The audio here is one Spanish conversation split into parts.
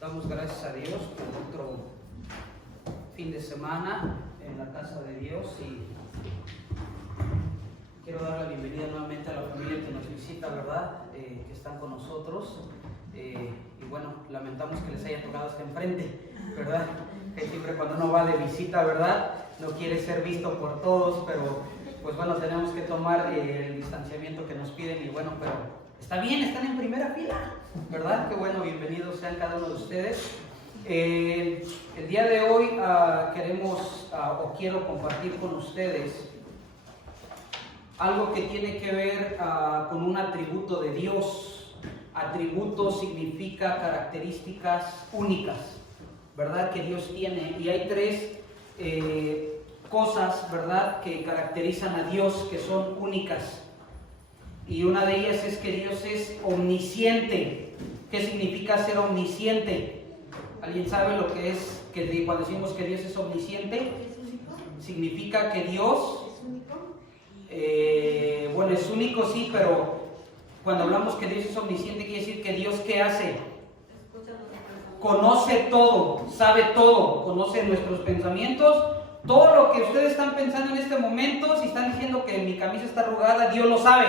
Damos gracias a Dios por otro fin de semana en la casa de Dios y quiero dar la bienvenida nuevamente a la familia que nos visita, ¿verdad? Que están con nosotros y bueno, lamentamos que les haya tocado hasta enfrente, ¿verdad? Que siempre cuando uno va de visita, ¿verdad? No quiere ser visto por todos, pero pues bueno, tenemos que tomar el distanciamiento que nos piden y bueno, pero está bien, están en primera fila, ¿verdad? Qué bueno, bienvenidos sean cada uno de ustedes. El día de hoy quiero compartir con ustedes algo que tiene que ver con un atributo de Dios. Atributo significa características únicas, ¿verdad? Que Dios tiene. Y hay tres cosas, ¿verdad?, que caracterizan a Dios, que son únicas. Y una de ellas es que Dios es omnisciente. ¿Qué significa ser omnisciente? ¿Alguien sabe lo que es cuando decimos que Dios es omnisciente? Significa que Dios bueno, es único, sí, pero cuando hablamos que Dios es omnisciente, quiere decir que Dios, ¿qué hace? Conoce todo, sabe todo, conoce nuestros pensamientos, todo lo que ustedes están pensando en este momento. Si están diciendo que mi camisa está arrugada, Dios lo sabe.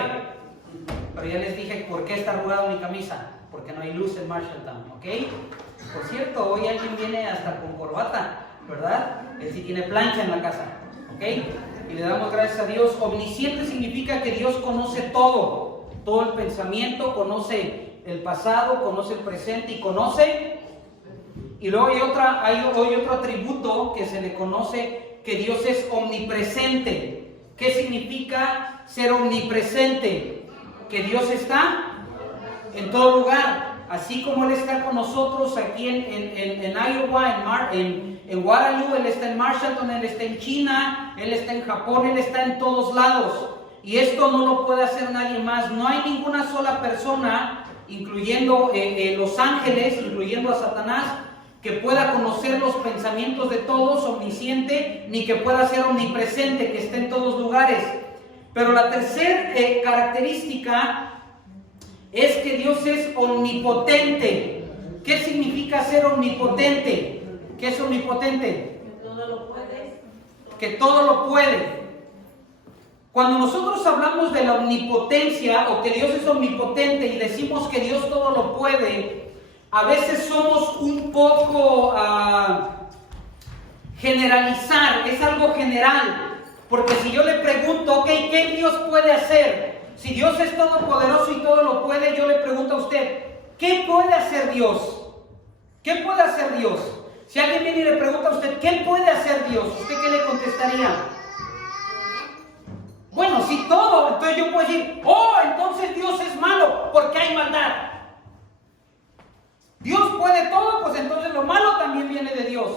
Pero ya les dije por qué está arrugada mi camisa, porque no hay luz en Marshalltown, ¿ok? Por cierto, hoy alguien viene hasta con corbata, ¿verdad? Él sí tiene plancha en la casa, ¿ok? Y le damos gracias a Dios. Omnisciente significa que Dios conoce todo, todo el pensamiento, conoce el pasado, conoce el presente y conoce. Y luego hay otro atributo que se le conoce, que Dios es omnipresente. ¿Qué significa ser omnipresente? Que Dios está en todo lugar. Así como Él está con nosotros aquí en Iowa, en Waterloo, Él está en Marshalltown, Él está en China, Él está en Japón, Él está en todos lados. Y esto no lo puede hacer nadie más. No hay ninguna sola persona, incluyendo los ángeles, incluyendo a Satanás, que pueda conocer los pensamientos de todos, omnisciente, ni que pueda ser omnipresente, que esté en todos lugares. Pero la tercera característica es que Dios es omnipotente. ¿Qué significa ser omnipotente? ¿Qué es omnipotente? Que todo lo puede. Que todo lo puede. Cuando nosotros hablamos de la omnipotencia o que Dios es omnipotente y decimos que Dios todo lo puede, a veces somos un poco generalizar, es algo general. Porque si yo le pregunto, ok, ¿qué Dios puede hacer? Si Dios es todopoderoso y todo lo puede, yo le pregunto a usted, ¿qué puede hacer Dios? ¿Qué puede hacer Dios? Si alguien viene y le pregunta a usted, ¿qué puede hacer Dios? ¿Usted qué le contestaría? Bueno, si todo, entonces yo puedo decir, oh, entonces Dios es malo, porque hay maldad. Dios puede todo, pues entonces lo malo también viene de Dios.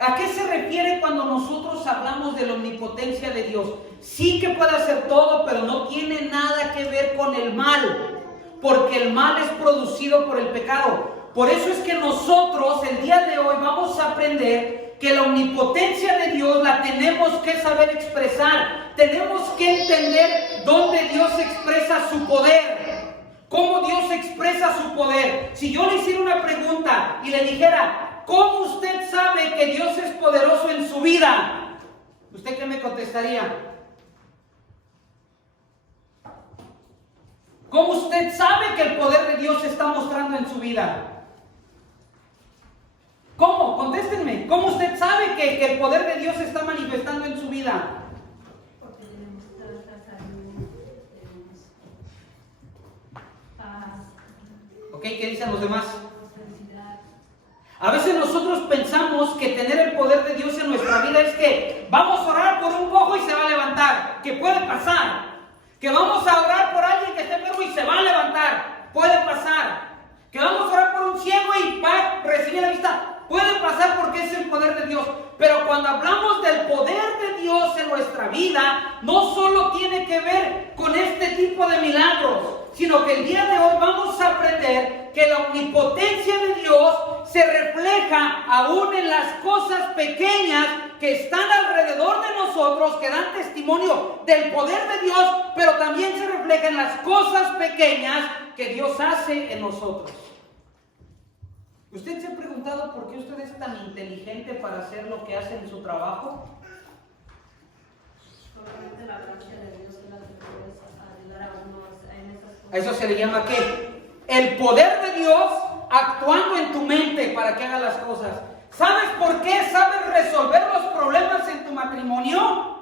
¿A qué se refiere cuando nosotros hablamos de la omnipotencia de Dios? Sí que puede hacer todo, pero no tiene nada que ver con el mal, porque el mal es producido por el pecado. Por eso es que nosotros el día de hoy vamos a aprender que la omnipotencia de Dios la tenemos que saber expresar. Tenemos que entender dónde Dios expresa su poder, cómo Dios expresa su poder. Si yo le hiciera una pregunta y le dijera, ¿cómo usted sabe que Dios es poderoso en su vida? ¿Usted qué me contestaría? ¿Cómo usted sabe que el poder de Dios se está mostrando en su vida? ¿Cómo? Contéstenme. ¿Cómo usted sabe que el poder de Dios se está manifestando en su vida? Porque tenemos tanta salud, tenemos paz. ¿Ok? ¿Qué dicen los demás? Felicidad. A veces nosotros pensamos que tener el poder de Dios en nuestra vida es que vamos a orar por un cojo y se va a levantar, que puede pasar. Que vamos a orar por alguien que esté enfermo y se va a levantar, puede pasar. Que vamos a orar por un ciego y va a recibir la vista, puede pasar porque es el poder de Dios. Pero cuando hablamos del poder de Dios en nuestra vida, no solo tiene que ver con este tipo de milagros, sino que el día de hoy vamos a aprender que la omnipotencia de Dios se refleja aún en las cosas pequeñas que están alrededor de nosotros, que dan testimonio del poder de Dios, pero también se refleja en las cosas pequeñas que Dios hace en nosotros. ¿Usted se ha preguntado por qué usted es tan inteligente para hacer lo que hace en su trabajo? Solamente la gracia de Dios es la que puede ayudar a uno en esas cosas. A eso se le llama ¿qué? El poder de Dios actuando en tu mente para que haga las cosas. ¿Sabes por qué sabes resolver los problemas en tu matrimonio?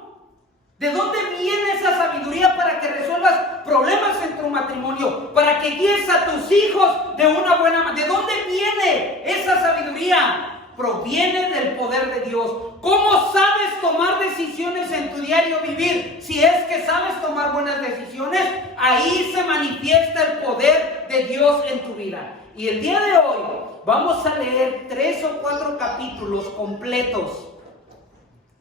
¿De dónde viene esa sabiduría para que resuelvas problemas en tu matrimonio? Para que guíes a tus hijos de una buena manera. ¿De dónde viene esa sabiduría? Proviene del poder de Dios. ¿Cómo sabes tomar decisiones en tu diario vivir? Si es que sabes tomar buenas decisiones, ahí se manifiesta el poder de Dios en tu vida. Y el día de hoy vamos a leer 3 o 4 capítulos completos,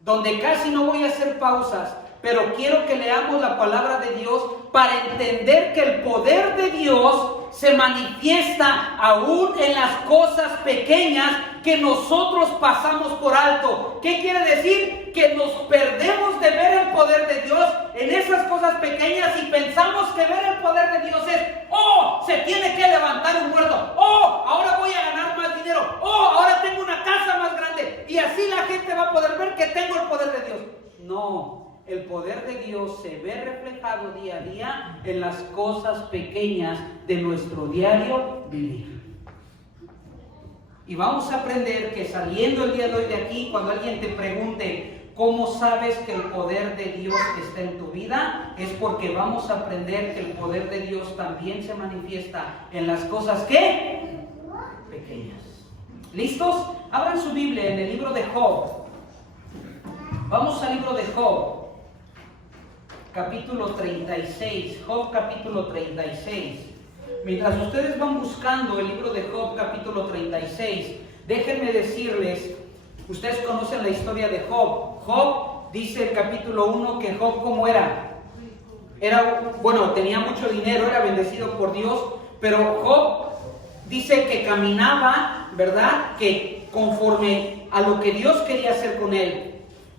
donde casi no voy a hacer pausas, pero quiero que leamos la palabra de Dios para entender que el poder de Dios se manifiesta aún en las cosas pequeñas que nosotros pasamos por alto. ¿Qué quiere decir? Que nos perdemos de ver el poder de Dios en esas cosas pequeñas y pensamos que ver el poder de Dios es, oh, se tiene que levantar un muerto, oh, ahora voy a ganar más dinero, oh, ahora tengo una casa más grande y así la gente va a poder ver que tengo el poder de Dios. No. El poder de Dios se ve reflejado día a día en las cosas pequeñas de nuestro diario vivir. Y vamos a aprender que saliendo el día de hoy de aquí, cuando alguien te pregunte cómo sabes que el poder de Dios está en tu vida, es porque vamos a aprender que el poder de Dios también se manifiesta en las cosas ¿qué? Pequeñas. ¿Listos? Abran su Biblia en el libro de Job. Vamos al libro de Job. Capítulo 36, Job capítulo 36. Mientras ustedes van buscando el libro de Job capítulo 36, déjenme decirles, ustedes conocen la historia de Job. Job dice el capítulo 1 que Job ¿cómo era? Tenía mucho dinero, era bendecido por Dios, pero Job dice que caminaba, ¿verdad? Que conforme a lo que Dios quería hacer con él.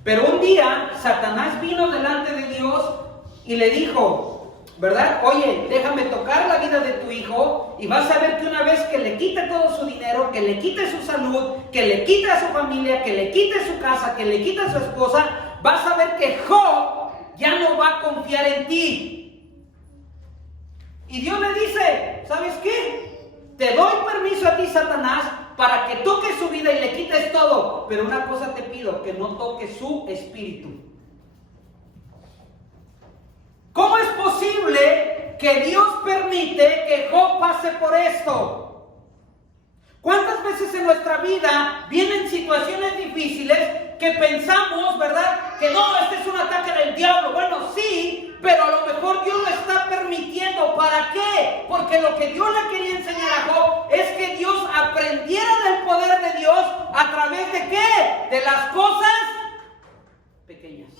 Pero un día Satanás vino delante de Dios y le dijo, ¿verdad? Oye, déjame tocar la vida de tu hijo y vas a ver que una vez que le quite todo su dinero, que le quite su salud, que le quite a su familia, que le quite su casa, que le quite a su esposa, vas a ver que Job ya no va a confiar en ti. Y Dios le dice, ¿sabes qué? Te doy permiso a ti, Satanás, para que toques su vida y le quites todo, pero una cosa te pido, que no toques su espíritu. ¿Cómo es posible que Dios permite que Job pase por esto? ¿Cuántas veces en nuestra vida vienen situaciones difíciles que pensamos, ¿verdad? Que no, este es un ataque del diablo. Bueno, sí, pero a lo mejor Dios lo está permitiendo. ¿Para qué? Porque lo que Dios le quería enseñar a Job es que Dios aprendiera del poder de Dios a través de ¿qué? De las cosas pequeñas.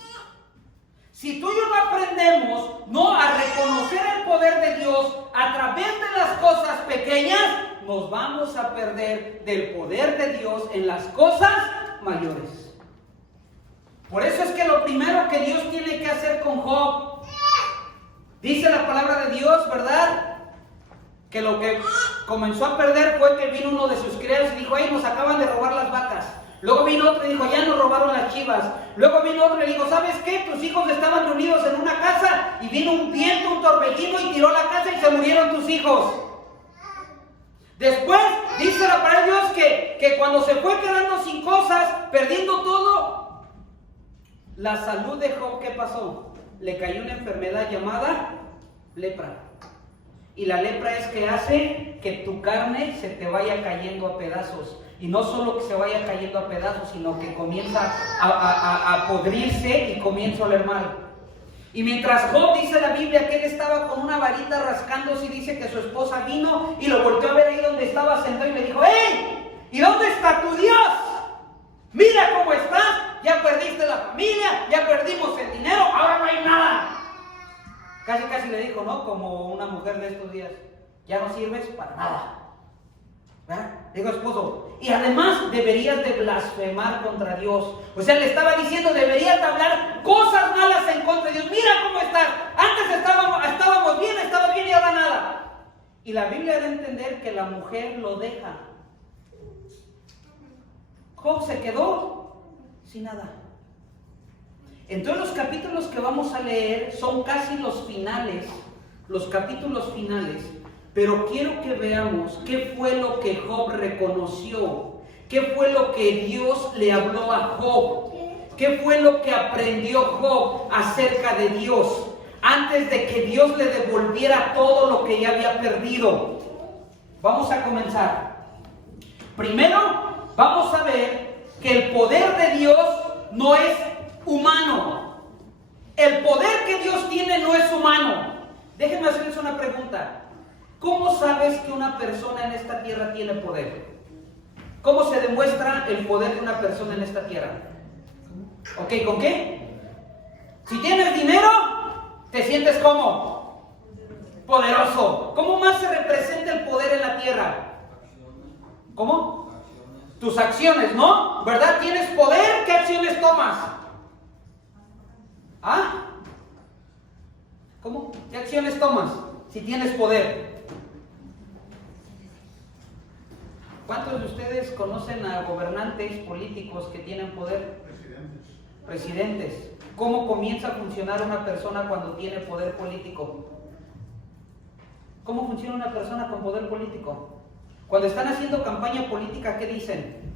Si tú y yo no aprendemos no a reconocer el poder de Dios a través de las cosas pequeñas, nos vamos a perder del poder de Dios en las cosas mayores. Por eso es que lo primero que Dios tiene que hacer con Job, dice la palabra de Dios, ¿verdad? Que lo que comenzó a perder fue que vino uno de sus criados y dijo, ay, nos acaban de robar las vacas. Luego vino otro y dijo, ya nos robaron las chivas. Luego vino otro y le dijo, ¿sabes qué? Tus hijos estaban reunidos en una casa y vino un viento, un torbellino y tiró la casa y se murieron tus hijos. Después dice la palabra de Dios que cuando se fue quedando sin cosas, perdiendo todo, la salud de Job, ¿qué pasó? Le cayó una enfermedad llamada lepra. Y la lepra es que hace que tu carne se te vaya cayendo a pedazos. Y no solo que se vaya cayendo a pedazos, sino que comienza a podrirse y comienza a oler mal. Y mientras Job, dice la Biblia, que él estaba con una varita rascándose y dice que su esposa vino y lo volteó a ver ahí donde estaba sentado y le dijo, ¡hey! ¿Y dónde está tu Dios? Mira cómo estás, ya perdiste la familia, ya perdimos el dinero, ahora no hay nada. Casi le dijo, ¿no? Como una mujer de estos días, ya no sirves para nada. ¿Verdad? Digo, esposo, y además deberías de blasfemar contra Dios. O sea, le estaba diciendo, deberías de hablar cosas malas en contra de Dios. Mira cómo estás. Antes estábamos bien, estaba bien y ahora nada. Y la Biblia da a entender que la mujer lo deja. Job se quedó sin nada. Entonces los capítulos que vamos a leer son casi los finales, los capítulos finales, pero quiero que veamos qué fue lo que Job reconoció, qué fue lo que Dios le habló a Job, qué fue lo que aprendió Job acerca de Dios, antes de que Dios le devolviera todo lo que ya había perdido. Vamos a comenzar. Primero, vamos a ver que el poder de Dios no es humano. El poder que Dios tiene no es humano. Déjenme hacerles una pregunta. ¿Cómo sabes que una persona en esta tierra tiene poder? ¿Cómo se demuestra el poder de una persona en esta tierra? ¿Ok? ¿Con qué? Si tienes dinero, te sientes ¿cómo? Poderoso. ¿Cómo más se representa el poder en la tierra? ¿Cómo? Tus acciones, ¿no? ¿Verdad? ¿Tienes poder? ¿Qué acciones tomas? ¿Ah? ¿Cómo? ¿Qué acciones tomas si tienes poder? ¿Cuántos de ustedes conocen a gobernantes políticos que tienen poder? Presidentes. ¿Cómo comienza a funcionar una persona cuando tiene poder político? ¿Cómo funciona una persona con poder político? Cuando están haciendo campaña política, ¿qué dicen?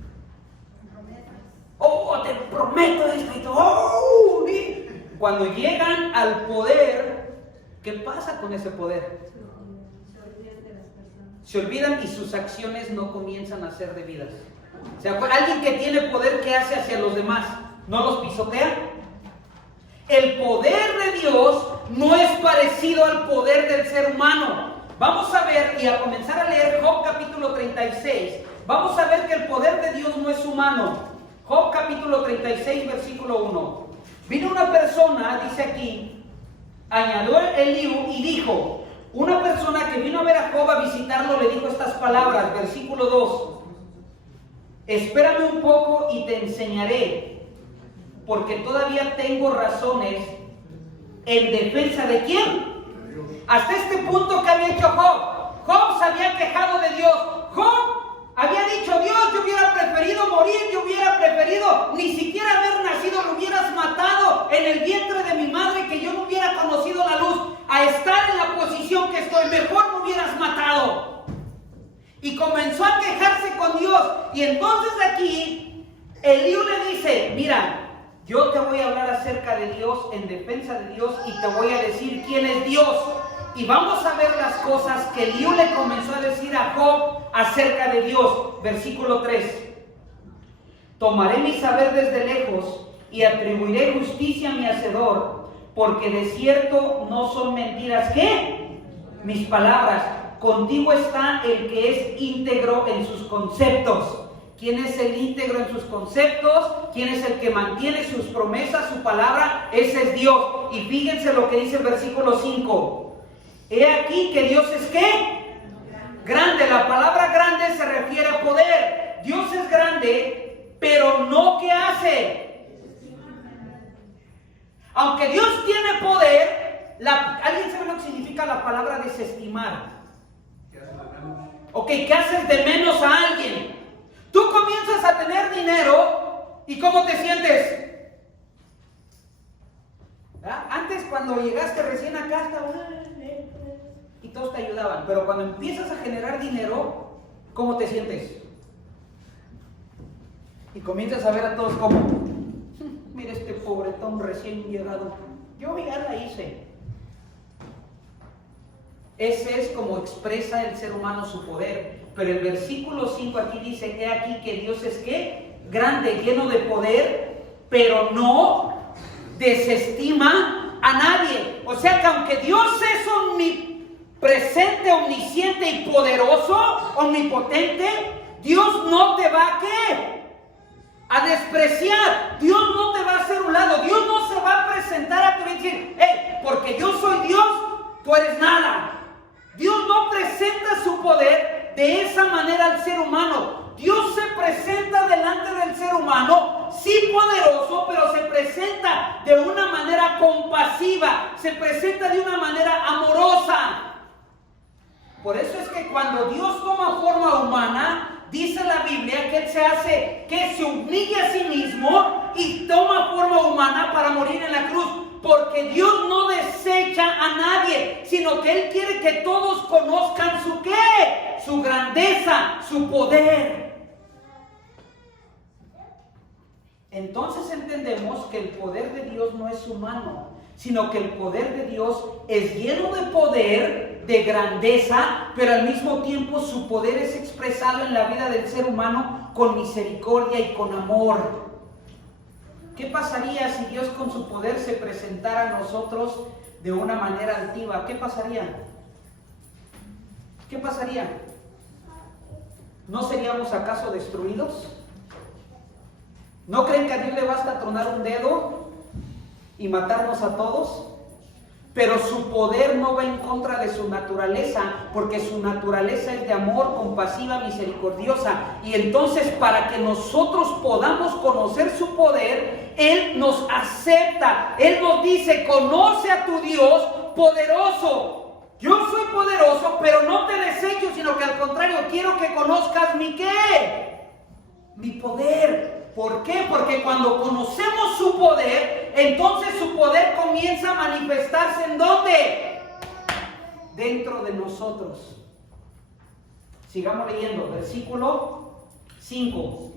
¡Oh, te prometo esto y todo! ¡Oh! Cuando llegan al poder, ¿qué pasa con ese poder? Se olvidan y sus acciones no comienzan a ser debidas. O sea, alguien que tiene poder, ¿qué hace hacia los demás? ¿No los pisotea? El poder de Dios no es parecido al poder del ser humano. Vamos a ver y a comenzar a leer Job capítulo 36. Vamos a ver que el poder de Dios no es humano. Job capítulo 36, versículo 1. Vino una persona, dice aquí, añadió Eliú y dijo, una persona que vino a ver a Job a visitarlo le dijo estas palabras, versículo 2. Espérame un poco y te enseñaré, porque todavía tengo razones en defensa de ¿quién? Hasta este punto que había hecho Job. Job se había quejado de Dios. Job había dicho, Dios, yo hubiera preferido morir, yo hubiera preferido ni siquiera haber nacido, lo hubieras matado en el vientre de mi madre, que yo no hubiera conocido la luz, a estar en la posición que estoy, mejor me hubieras matado. Y comenzó a quejarse con Dios. Y entonces aquí, Eliú le dice, mira, yo te voy a hablar acerca de Dios, en defensa de Dios, y te voy a decir quién es Dios. Y vamos a ver las cosas que Eliú le comenzó a decir a Job acerca de Dios. Versículo 3. Tomaré mi saber desde lejos y atribuiré justicia a mi hacedor, porque de cierto no son mentiras. ¿Qué? Mis palabras. Contigo está el que es íntegro en sus conceptos. ¿Quién es el íntegro en sus conceptos? ¿Quién es el que mantiene sus promesas, su palabra? Ese es Dios. Y fíjense lo que dice el versículo 5. He aquí que Dios es ¿qué? Grande. La palabra grande se refiere a poder. Dios es grande, pero no ¿qué hace? Aunque Dios tiene poder, ¿alguien sabe lo que significa la palabra desestimar? Ok, ¿qué haces de menos a alguien? Tú comienzas a tener dinero y ¿cómo te sientes? ¿Ah? Antes cuando llegaste recién acá estaba y todos te ayudaban, pero cuando empiezas a generar dinero, ¿cómo te sientes? Y comienzas a ver a todos como, mira este pobretón recién llegado, yo ya la hice. Ese es como expresa el ser humano su poder. Pero el versículo 5 aquí dice, he aquí que Dios es ¿qué? Grande, lleno de poder, pero no desestima a nadie. O sea que aunque Dios es omnipresente, omnisciente y poderoso, omnipotente, Dios no te va a ¿qué? A despreciar. Dios no te va a hacer un lado. Dios no se va a presentar a ti y decir, hey, porque yo soy Dios, tú eres nada. Dios no presenta su poder de esa manera al ser humano. Dios se presenta delante del ser humano, sí poderoso, pero se presenta de una manera compasiva, se presenta de una manera amorosa. Por eso es que cuando Dios toma forma humana, dice la Biblia que que Él se humilla a sí mismo y toma forma humana para morir en la cruz. Porque Dios no desecha a nadie, sino que Él quiere que todos conozcan su ¿qué? Su grandeza, su poder. Entonces entendemos que el poder de Dios no es humano, sino que el poder de Dios es lleno de poder, de grandeza, pero al mismo tiempo su poder es expresado en la vida del ser humano con misericordia y con amor. ¿Qué pasaría si Dios con su poder se presentara a nosotros de una manera altiva? ¿Qué pasaría? ¿Qué pasaría? ¿No seríamos acaso destruidos? ¿No creen que a Dios le basta tronar un dedo y matarnos a todos? Pero su poder no va en contra de su naturaleza, porque su naturaleza es de amor, compasiva, misericordiosa. Y entonces, para que nosotros podamos conocer su poder, Él nos acepta. Él nos dice: conoce a tu Dios poderoso. Yo soy poderoso, pero no te desecho, sino que al contrario, quiero que conozcas mi ¿qué? Mi poder. ¿Por qué? Porque cuando conocemos su poder, entonces su poder comienza a manifestarse ¿en dónde? Dentro de nosotros. Sigamos leyendo, versículo 5.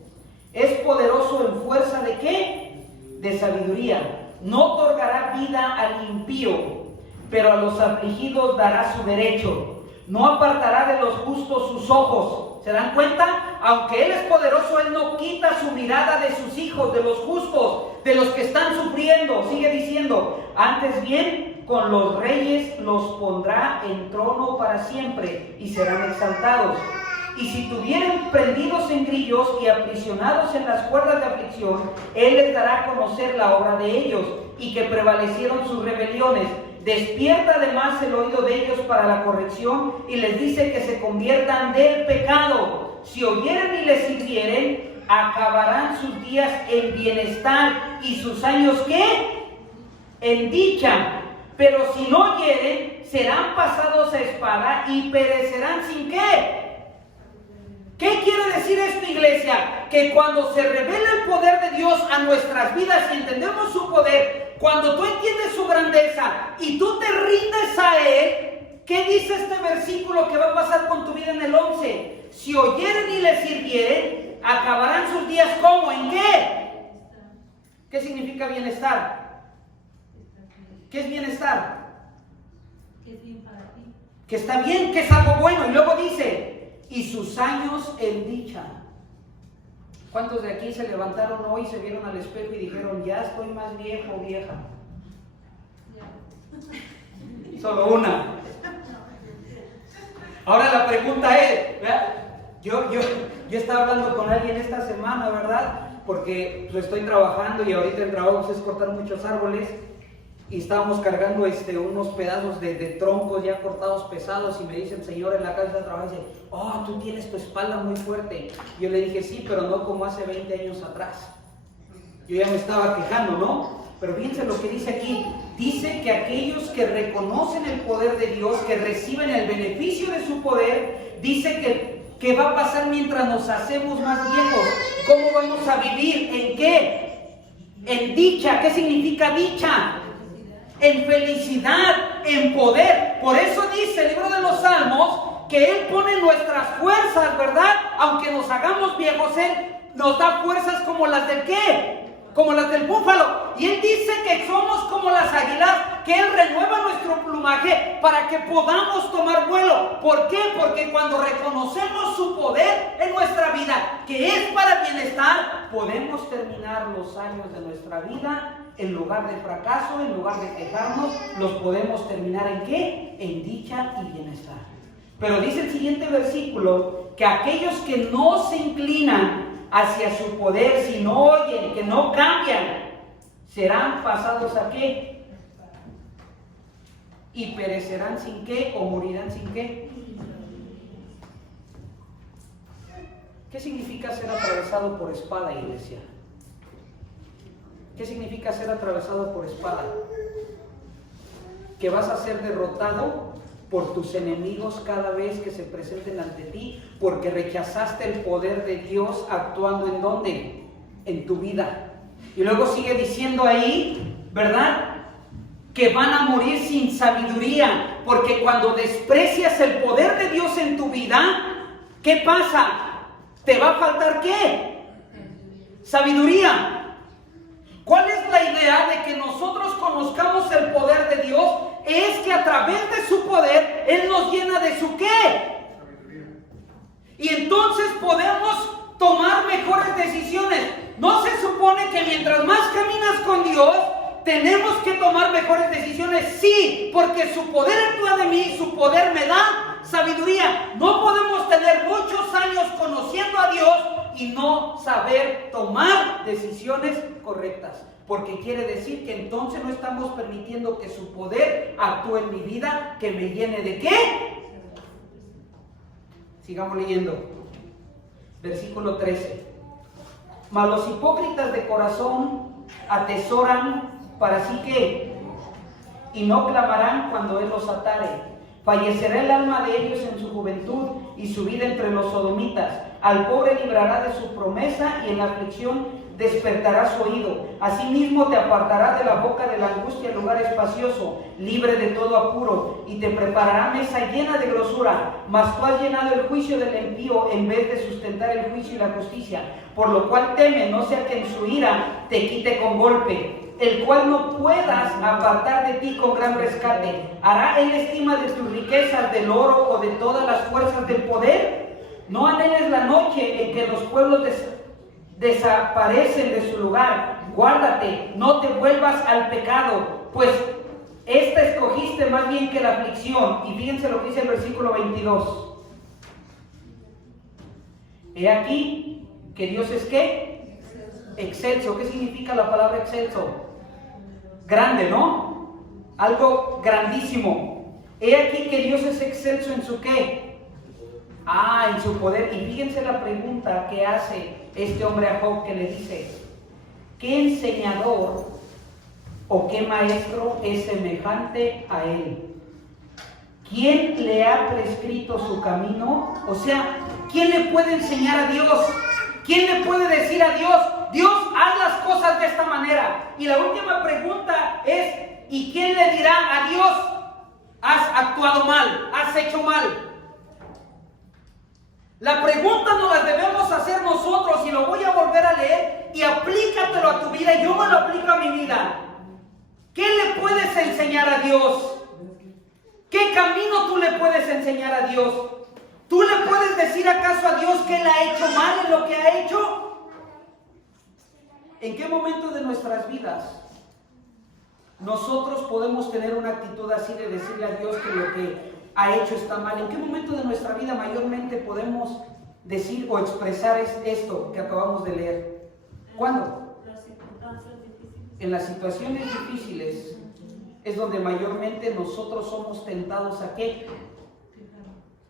Es poderoso en fuerza ¿de qué? De sabiduría. No otorgará vida al impío, pero a los afligidos dará su derecho. No apartará de los justos sus ojos. ¿Se dan cuenta? Aunque Él es poderoso, Él no quita su mirada de sus hijos, de los justos, de los que están sufriendo. Sigue diciendo: antes bien, con los reyes los pondrá en trono para siempre y serán exaltados. Y si tuvieren prendidos en grillos y aprisionados en las cuerdas de aflicción, Él les dará a conocer la obra de ellos y que prevalecieron sus rebeliones. Despierta además el oído de ellos para la corrección y les dice que se conviertan del pecado. Si oyeren y les sirvieren, acabarán sus días en bienestar y sus años ¿qué? En dicha. Pero si no oyeren, serán pasados a espada y perecerán sin ¿qué? ¿Qué quiere decir esto, iglesia? Que cuando se revela el poder de Dios a nuestras vidas y entendemos su poder, cuando tú entiendes su grandeza y tú te rindes a Él, ¿qué dice este versículo que va a pasar con tu vida en el 11? Si oyeren y les sirvieren, acabarán sus días ¿cómo? ¿En qué? ¿Qué significa bienestar? ¿Qué es bienestar? Que es bien para ti. Que está bien, que es algo bueno. Y luego dice: y sus años en dicha. ¿Cuántos de aquí se levantaron hoy, se vieron al espejo y dijeron: ya estoy más viejo o vieja? Ya. Solo una. Ahora la pregunta es, ¿verdad? Yo estaba hablando con alguien esta semana, ¿verdad? Porque pues, estoy trabajando y ahorita el trabajo es cortar muchos árboles. Y estábamos cargando unos pedazos de troncos ya cortados pesados y me dice el señor en la casa de trabajo, dice: oh, tú tienes tu espalda muy fuerte. Yo le dije: sí, pero no como hace 20 años atrás. Yo ya me estaba quejando, ¿no? Pero fíjense lo que dice aquí. Dice que aquellos que reconocen el poder de Dios, que reciben el beneficio de su poder, dice que va a pasar mientras nos hacemos más viejos. ¿Cómo vamos a vivir? ¿En qué? En dicha. ¿Qué significa dicha? En felicidad, en poder. Por eso dice el libro de los Salmos que Él pone nuestras fuerzas, ¿verdad? Aunque nos hagamos viejos, Él nos da fuerzas como las del ¿qué? Como las del búfalo. Y Él dice que somos como las águilas, que Él renueva nuestro plumaje para que podamos tomar vuelo. ¿Por qué? Porque cuando reconocemos su poder en nuestra vida, que es para bienestar, podemos terminar los años de nuestra vida. En lugar de fracaso, en lugar de quejarnos, los podemos terminar ¿en qué? En dicha y bienestar. Pero dice el siguiente versículo que aquellos que no se inclinan hacia su poder, si no oyen, que no cambian, serán pasados ¿a qué? Y perecerán sin qué, o morirán sin qué. ¿Qué significa ser atravesado por espada, iglesia? ¿Qué significa ser atravesado por espada? Que vas a ser derrotado por tus enemigos cada vez que se presenten ante ti, porque rechazaste el poder de Dios actuando ¿en dónde? En tu vida. Y luego sigue diciendo ahí, ¿verdad? Que van a morir sin sabiduría, porque cuando desprecias el poder de Dios en tu vida, ¿qué pasa? ¿Te va a faltar qué? Sabiduría. ¿Cuál es la idea de que nosotros conozcamos el poder de Dios? Es que a través de su poder, Él nos llena de su ¿qué? Y entonces podemos tomar mejores decisiones. ¿No se supone que mientras más caminas con Dios, tenemos que tomar mejores decisiones? Sí, porque su poder actúa de mí, su poder me da sabiduría. No podemos tener muchos años conociendo a Dios y no saber tomar decisiones correctas, porque quiere decir que entonces no estamos permitiendo que su poder actúe en mi vida, que me llene de ¿qué? Sigamos leyendo. Versículo 13. Mas los hipócritas de corazón atesoran para sí ¿qué? Y no clamarán cuando Él los atare. Fallecerá el alma de ellos en su juventud y su vida entre los sodomitas. Al pobre librará de su promesa y en la aflicción despertará su oído. Asimismo te apartará de la boca de la angustia el lugar espacioso, libre de todo apuro, y te preparará mesa llena de grosura. Mas tú has llenado el juicio del impío en vez de sustentar el juicio y la justicia. Por lo cual teme, no sea que en su ira te quite con golpe, el cual no puedas apartar de ti con gran rescate. ¿Hará él estima de tus riquezas, del oro o de todas las fuerzas del poder? No anheles la noche en que los pueblos desaparecen de su lugar. Guárdate, no te vuelvas al pecado, pues esta escogiste más bien que la aflicción. Y fíjense lo que dice el versículo 22. He aquí que Dios es ¿qué? Excelso. ¿Qué significa la palabra excelso? Grande, ¿no? Algo grandísimo. He aquí que Dios es excelso en su ¿qué? En su poder. Y fíjense la pregunta que hace este hombre a Job, que le dice: ¿qué enseñador o qué maestro es semejante a él? ¿Quién le ha prescrito su camino? O sea, ¿quién le puede enseñar a Dios? ¿Quién le puede decir a Dios: Dios, haz las cosas de esta manera? Y la última pregunta es: ¿y quién le dirá a Dios: has actuado mal, has hecho mal? La pregunta nos la debemos hacer nosotros, y lo voy a volver a leer, y aplícatelo a tu vida, y yo me lo aplico a mi vida. ¿Qué le puedes enseñar a Dios? ¿Qué camino tú le puedes enseñar a Dios? ¿Tú le puedes decir acaso a Dios que Él ha hecho mal en lo que ha hecho? ¿En qué momento de nuestras vidas nosotros podemos tener una actitud así de decirle a Dios que lo que ha hecho está mal? ¿En qué momento de nuestra vida mayormente podemos decir o expresar esto que acabamos de leer? ¿Cuándo? Las circunstancias difíciles. En las situaciones difíciles es donde mayormente nosotros somos tentados ¿a qué?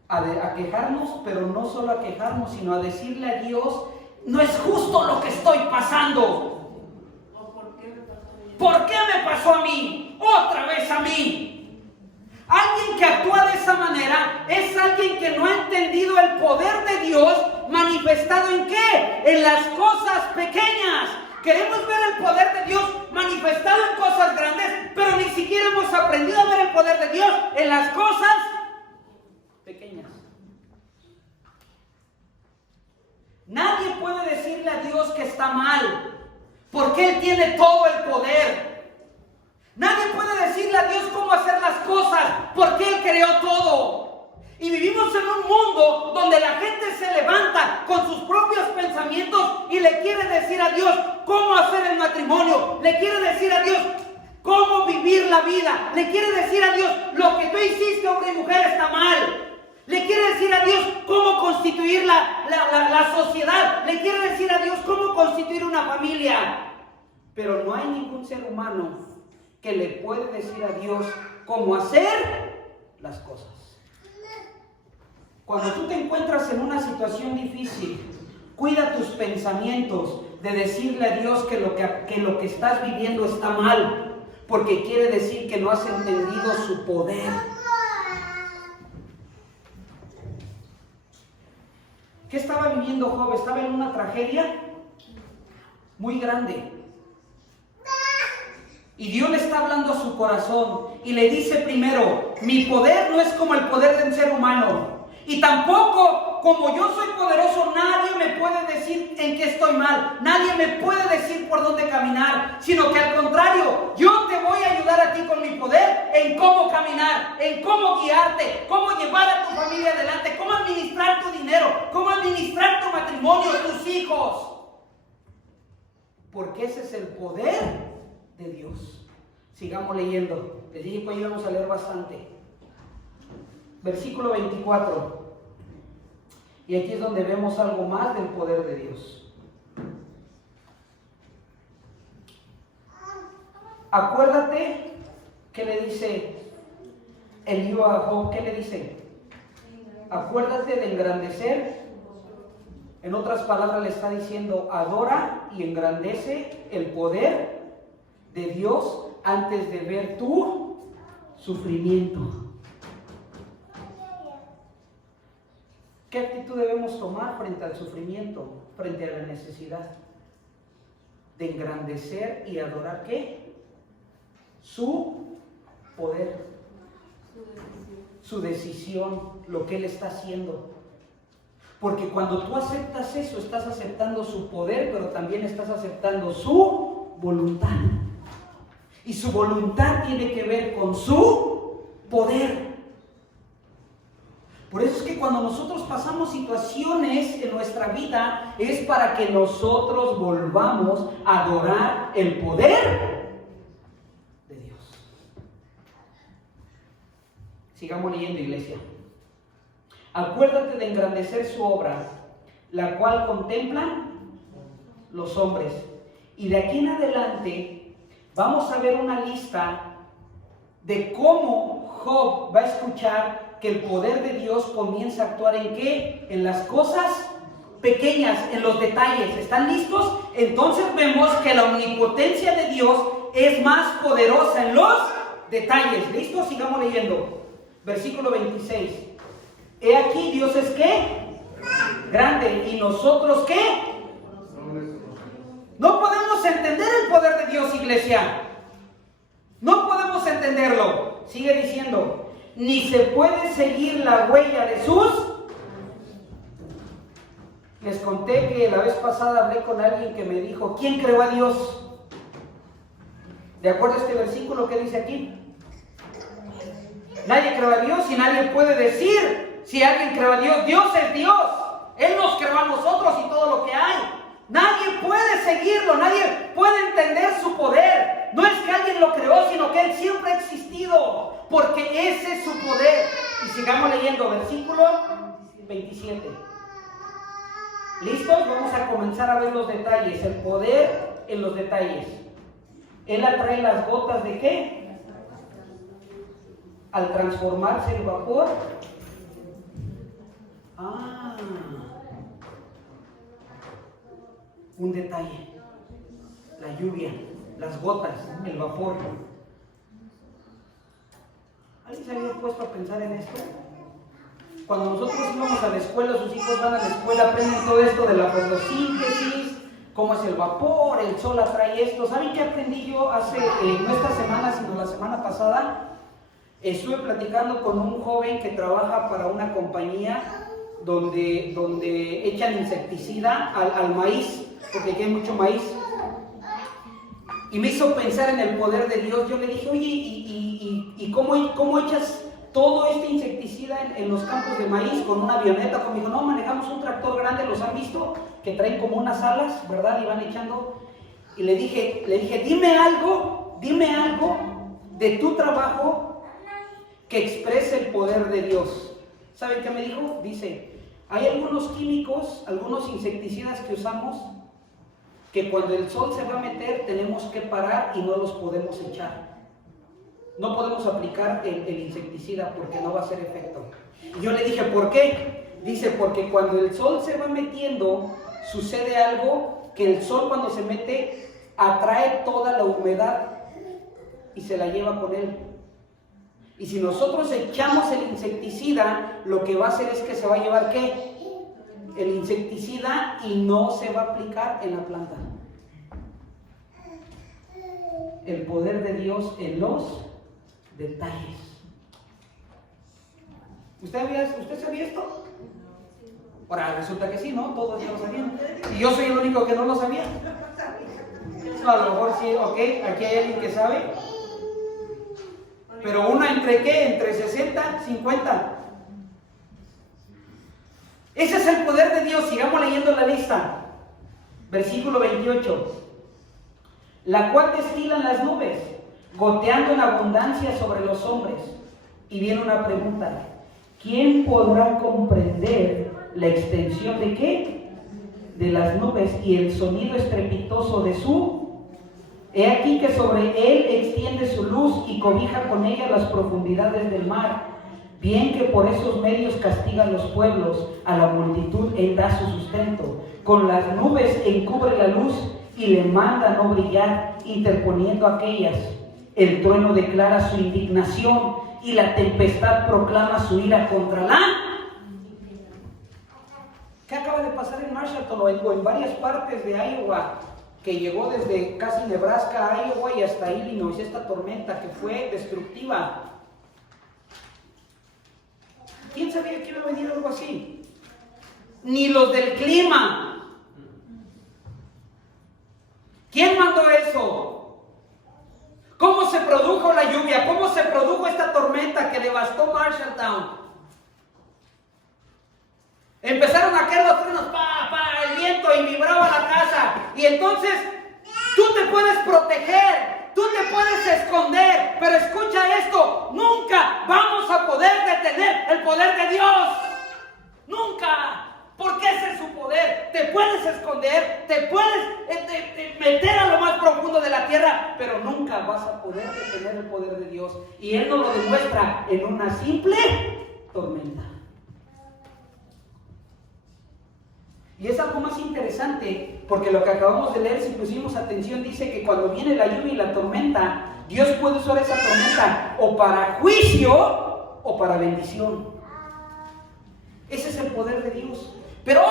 A quejarnos, pero no solo a quejarnos, sino a decirle a Dios: no es justo lo que estoy pasando. ¿O por qué me pasó a mí? ¿Por qué me pasó a mí? Otra vez a mí. Alguien que actúa de esa manera es alguien que no ha entendido el poder de Dios manifestado ¿en qué? En las cosas pequeñas. Queremos ver el poder de Dios manifestado en cosas grandes, pero ni siquiera hemos aprendido a ver el poder de Dios en las cosas pequeñas. Nadie puede decirle a Dios que está mal, porque Él tiene todo el poder. Nadie puede decirle a Dios cómo hacer las cosas, porque Él creó todo. Y vivimos en un mundo donde la gente se levanta con sus propios pensamientos y le quiere decir a Dios cómo hacer el matrimonio, le quiere decir a Dios cómo vivir la vida, le quiere decir a Dios: lo que tú hiciste, hombre y mujer, está mal. Le quiere decir a Dios cómo constituir la sociedad, le quiere decir a Dios cómo constituir una familia. Pero no hay ningún ser humano que le puede decir a Dios cómo hacer las cosas. Cuando tú te encuentras en una situación difícil, cuida tus pensamientos de decirle a Dios que lo que estás viviendo está mal, porque quiere decir que no has entendido su poder. ¿Qué estaba viviendo Job? Estaba en una tragedia muy grande. Y Dios le está hablando a su corazón y le dice primero, mi poder no es como el poder de un ser humano. Y tampoco, como yo soy poderoso, nadie me puede decir en qué estoy mal. Nadie me puede decir por dónde caminar. Sino que al contrario, yo te voy a ayudar a ti con mi poder en cómo caminar, en cómo guiarte, cómo llevar a tu familia adelante, cómo administrar tu dinero, cómo administrar tu matrimonio, tus hijos. Porque ese es el poder de Dios. Sigamos leyendo. Les dije que hoy vamos a leer bastante. Versículo 24. Y aquí es donde vemos algo más del poder de Dios. Acuérdate que le dice Eliú a Job. ¿Qué le dice? Acuérdate de engrandecer. En otras palabras le está diciendo, adora y engrandece el poder de Dios antes de ver tu sufrimiento. ¿Qué actitud debemos tomar frente al sufrimiento, frente a la necesidad? De engrandecer y adorar ¿qué? Su poder, su decisión, lo que Él está haciendo. Porque cuando tú aceptas eso, estás aceptando su poder, pero también estás aceptando su voluntad. Y su voluntad tiene que ver con su poder. Por eso es que cuando nosotros pasamos situaciones en nuestra vida, es para que nosotros volvamos a adorar el poder de Dios. Sigamos leyendo, iglesia. Acuérdate de engrandecer su obra, la cual contemplan los hombres. Y de aquí en adelante vamos a ver una lista de cómo Job va a escuchar que el poder de Dios comienza a actuar ¿en qué? En las cosas pequeñas, en los detalles. ¿Están listos? Entonces vemos que la omnipotencia de Dios es más poderosa en los detalles. ¿Listos? Sigamos leyendo. Versículo 26. He aquí, Dios es ¿qué? Grande. ¿Y nosotros qué? No podemos entender el poder de Dios, iglesia. No podemos entenderlo. Sigue diciendo. Ni se puede seguir la huella de sus. Les conté que la vez pasada hablé con alguien que me dijo, ¿quién creó a Dios? ¿De acuerdo a este versículo que dice aquí? Nadie creó a Dios y nadie puede decir si alguien creó a Dios. Dios es Dios. Él nos creó a nosotros y todo lo que hay. Nadie puede seguirlo, nadie puede entender su poder. No es que alguien lo creó, sino que Él siempre ha existido. Porque ese es su poder. Y sigamos leyendo, versículo 27. ¿Listos? Vamos a comenzar a ver los detalles. El poder en los detalles. Él atrae las gotas de ¿qué? Al transformarse el vapor. Un detalle. La lluvia, las gotas, el vapor. ¿Alguien se había puesto a pensar en esto? Cuando nosotros íbamos a la escuela, sus hijos van a la escuela, aprenden todo esto de la fotosíntesis, cómo es el vapor, el sol atrae esto. ¿Saben qué aprendí yo hace, no esta semana, sino la semana pasada? Estuve platicando con un joven que trabaja para una compañía donde echan insecticida al maíz, porque aquí hay mucho maíz. Y me hizo pensar en el poder de Dios. Yo le dije, oye, ¿y cómo echas todo este insecticida en los campos de maíz con una avioneta? Como dijo, no, manejamos un tractor grande, ¿los han visto? Que traen como unas alas, ¿verdad? Y van echando. Y le dije, dime algo de tu trabajo que exprese el poder de Dios. ¿Saben qué me dijo? Dice, hay algunos químicos, algunos insecticidas que usamos, que cuando el sol se va a meter tenemos que parar y no los podemos echar. No podemos aplicar el insecticida porque no va a hacer efecto. Y yo le dije, ¿por qué? Dice, porque cuando el sol se va metiendo, sucede algo, que el sol cuando se mete atrae toda la humedad y se la lleva con él. Y si nosotros echamos el insecticida, lo que va a hacer es que se va a llevar ¿qué? el insecticida y no se va a aplicar en la planta. El poder de Dios en los detalles. ¿Usted sabía esto? Ahora resulta que sí, ¿no? Todos ya lo sabían. Y yo soy el único que no lo sabía. A lo mejor sí, ok, aquí hay alguien que sabe. Pero una entre qué, entre 60, 50. Ese es el poder de Dios. Sigamos leyendo la lista. Versículo 28. La cual destilan las nubes, goteando en abundancia sobre los hombres. Y viene una pregunta. ¿Quién podrá comprender la extensión de qué? De las nubes y el sonido estrepitoso de su... He aquí que sobre él extiende su luz y cobija con ella las profundidades del mar. Bien que por esos medios castiga a los pueblos, a la multitud él da su sustento. Con las nubes encubre la luz y le manda no brillar, interponiendo aquellas. El trueno declara su indignación y la tempestad proclama su ira contra la... ¿Qué acaba de pasar en Marshalltown o en varias partes de Iowa? Que llegó desde casi Nebraska a Iowa y hasta Illinois, esta tormenta que fue destructiva. ¿Quién sabía que iba a venir algo así? Ni los del clima. ¿Quién mandó eso? ¿Cómo se produjo la lluvia? ¿Cómo se produjo esta tormenta que devastó Marshalltown? Empezaron a caer los truenos, el viento, y vibraba la casa. Y entonces tú te puedes proteger, tú te puedes esconder, pero escucha esto: nunca vamos a poder detener el poder de Dios. Nunca. Porque ese es su poder. Te puedes esconder, te puedes meter a lo más profundo de la tierra, pero nunca vas a poder detener el poder de Dios. Y Él nos lo demuestra en una simple tormenta. Y es algo más interesante, porque lo que acabamos de leer, si pusimos atención, dice que cuando viene la lluvia y la tormenta, Dios puede usar esa tormenta o para juicio o para bendición. Ese es el poder de Dios. Pero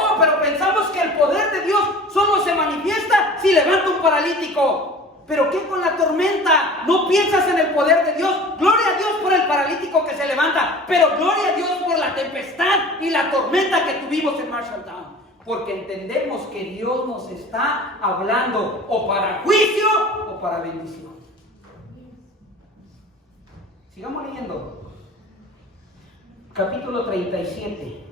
pensamos que el poder de Dios solo se manifiesta si levanta un paralítico. ¿Pero qué con la tormenta? ¿No piensas en el poder de Dios? Gloria a Dios por el paralítico que se levanta, pero gloria a Dios por la tempestad y la tormenta que tuvimos en Marshalltown. Porque entendemos que Dios nos está hablando o para juicio o para bendición. Sigamos leyendo. Capítulo 37.